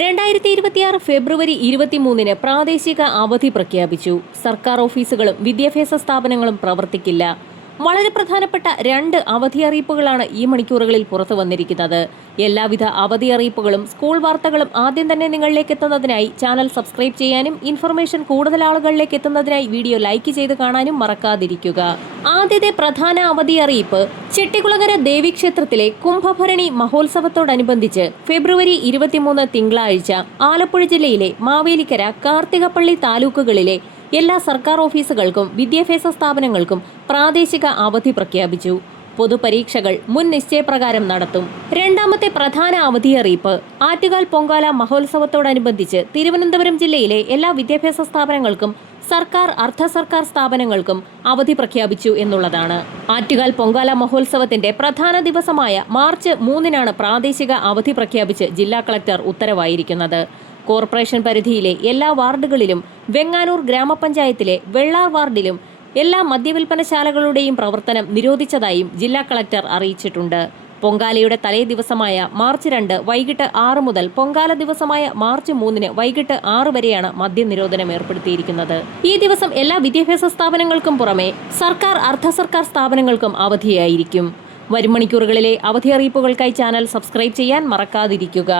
2026 ഫെബ്രുവരി 23-ന് പ്രാദേശിക അവധി പ്രഖ്യാപിച്ചു. സർക്കാർ ഓഫീസുകളും വിദ്യാഭ്യാസ സ്ഥാപനങ്ങളും പ്രവർത്തിക്കില്ല. വളരെ പ്രധാനപ്പെട്ട 2 അവധി അറിയിപ്പുകളാണ് ഈ മണിക്കൂറുകളിൽ പുറത്തു വന്നിരിക്കുന്നത്. എല്ലാവിധ അവധി അറിയിപ്പുകളും സ്കൂൾ വാർത്തകളും ആദ്യം തന്നെ നിങ്ങളിലേക്ക് എത്തുന്നതിനായി ചാനൽ സബ്സ്ക്രൈബ് ചെയ്യാനും ഇൻഫർമേഷൻ കൂടുതൽ ആളുകളിലേക്ക് എത്തുന്നതിനായി വീഡിയോ ലൈക്ക് ചെയ്ത് കാണാനും മറക്കാതിരിക്കുക. ആദ്യത്തെ പ്രധാന അവധി അറിയിപ്പ് ചെട്ടികുളങ്ങര ദേവീക്ഷേത്രത്തിലെ കുംഭഭരണി മഹോത്സവത്തോടനുബന്ധിച്ച് ഫെബ്രുവരി 23 തിങ്കളാഴ്ച ആലപ്പുഴ ജില്ലയിലെ മാവേലിക്കര, കാർത്തികപ്പള്ളി താലൂക്കുകളിലെ എല്ലാ സർക്കാർ ഓഫീസുകൾക്കും വിദ്യാഭ്യാസ സ്ഥാപനങ്ങൾക്കും പ്രാദേശിക അവധി പ്രഖ്യാപിച്ചു. പൊതുപരീക്ഷകൾ മുൻ നിശ്ചയപ്രകാരം നടത്തും. രണ്ടാമത്തെ പ്രധാന അവധി അറിയിപ്പ് ആറ്റുകാൽ പൊങ്കാല മഹോത്സവത്തോടനുബന്ധിച്ച് തിരുവനന്തപുരം ജില്ലയിലെ എല്ലാ വിദ്യാഭ്യാസ സ്ഥാപനങ്ങൾക്കും സർക്കാർ, അർദ്ധ സർക്കാർ സ്ഥാപനങ്ങൾക്കും അവധി പ്രഖ്യാപിച്ചു എന്നുള്ളതാണ്. ആറ്റുകാൽ പൊങ്കാല മഹോത്സവത്തിന്റെ പ്രധാന ദിവസമായ മാർച്ച് 3-നാണ് പ്രാദേശിക അവധി പ്രഖ്യാപിച്ച് ജില്ലാ കളക്ടർ ഉത്തരവായിരിക്കുന്നത്. കോർപ്പറേഷൻ പരിധിയിലെ എല്ലാ വാർഡുകളിലും വെങ്ങാനൂർ ഗ്രാമപഞ്ചായത്തിലെ വെള്ളാർ വാർഡിലും എല്ലാ മദ്യവിൽപ്പനശാലകളുടെയും പ്രവർത്തനം നിരോധിച്ചതായും ജില്ലാ കളക്ടർ അറിയിച്ചിട്ടുണ്ട്. പൊങ്കാലയുടെ തലേ ദിവസമായ മാർച്ച് 2 വൈകിട്ട് 6 മുതൽ പൊങ്കാല ദിവസമായ മാർച്ച് 3-ന് വൈകിട്ട് 6 വരെയാണ് മദ്യനിരോധനം ഏർപ്പെടുത്തിയിരിക്കുന്നത്. ഈ ദിവസം എല്ലാ വിദ്യാഭ്യാസ സ്ഥാപനങ്ങൾക്കും പുറമെ സർക്കാർ, അർദ്ധ സർക്കാർ സ്ഥാപനങ്ങൾക്കും അവധിയായിരിക്കും. വരും മണിക്കൂറുകളിലെ അവധി അറിയിപ്പുകൾക്കായി ചാനൽ സബ്സ്ക്രൈബ് ചെയ്യാൻ മറക്കാതിരിക്കുക.